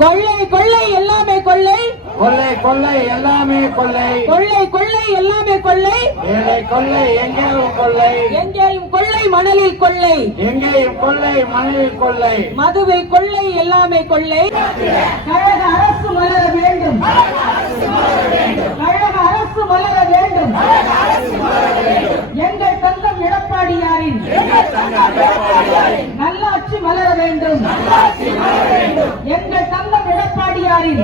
கொள்ளை கொள்ளை எல்லாமே கொள்ளை, கொள்ளை கொள்ளை எல்லாமே கொள்ளை, கொள்ளை கொள்ளை எல்லாமே கொள்ளை, ஏழை கொள்ளை எங்கேயும் கொள்ளை, எங்கேயும் கொள்ளை மணலில் கொள்ளை, எங்கேயும் கொள்ளை மணலில் கொள்ளை, மதுவில் கொள்ளை எல்லாமே கொள்ளை. கழக அரசு மலர வேண்டும், கழக அரசு மலர வேண்டும். எங்கள் தங்கம் எடப்பாடியாரின் நல்லாட்சி மலர வேண்டும். எங்கள் தங்கம் எடப்பாடியாரின்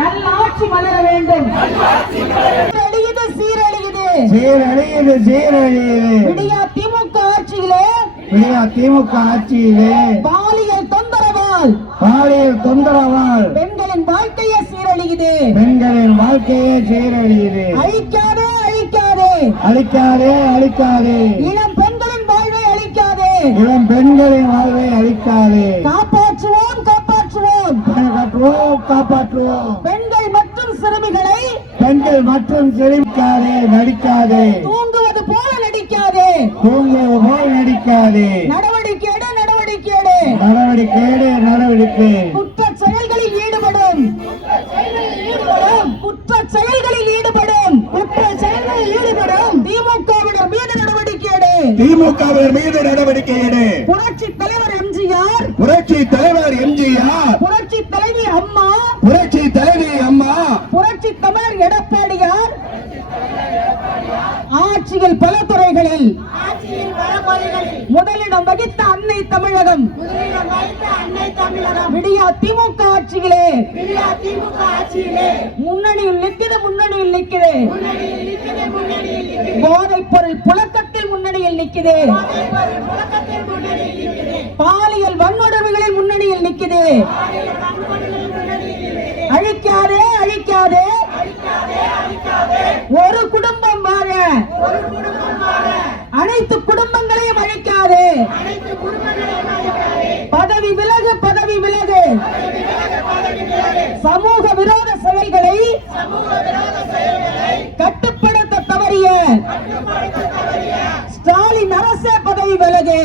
நல்லாட்சி மலர வேண்டும். சீரழியுது சீரழியுது சீரழியுது சீரழியுது. விடியா திமுக ஆட்சியிலே, விடியா திமுக ஆட்சியிலே பாலியல் தொந்தரவால், பாலியல் தொந்தரவால் பெண்களின் வாழ்க்கையே சீரழியுது. பெண்களின் வாழ்க்கையே சீரழியுது. அழிக்காதே அழிக்காதே, அழிக்காதே அழிக்காதே, இளம் பெண்களின் வாழ்வை அழிக்காதே. இளம் பெண்களின் வாழ்வை அழிக்காதே. காப்பாற்றுவோம் காப்பாற்றுவோம். காப்பாற்றுவோம் காப்பாற்றுவோம். பெண்கள் மற்றும் சிறுமிகளை பெண்கள் மற்றும் சிரிக்காதே, நடிக்காதே, தூங்குவது போல நடிக்காதே. தூங்குவது போல் நடிக்காதே. நடவடிக்கை எடு நடவடிக்கை எடு. நடவடிக்கை எடு, நடவடிக்கை. குற்ற செயல்களில் ஈடுபடும், குற்ற செயல்களில் ஈடுபடும், குற்ற செயல்களில் ஈடுபடும் திமுகவினர் மீது நடவடிக்கை எடு. திமுகவினர் மீது நடவடிக்கை எடு. புரட்சி தலைவர் எம்ஜிஆர், புரட்சி தலைவர் எம்ஜிஆர், புரட்சி தலைவி அம்மா, புரட்சி தலைவி அம்மா, புரட்சி தமிழர் எடப்பாடியார் ஆட்சியில் பல துறைகளில் முதலிடம் வகித்த அன்னை தமிழகம், விடியா திமுக ஆட்சியிலே முன்னணியில் நிற்கிறது, முன்னணியில் நிற்கிறது. போதைப் பொருள் புழக்கத்தில் முன்னணியில் நிற்கிறது. பாலியல் வன்முறைகளில் முன்னணியில் நிற்கிறது. அழிக்காதே அழிக்காதே, ஒரு குடும்பம் வாழ அனைத்து குடும்பங்களையும் அழிக்காதே. பதவி விலகு பதவி விலகு. சமூக விரோத செயல்களை கட்டுப்படுத்த தவறிய ஸ்டாலின் அரசே பதவி விலகு.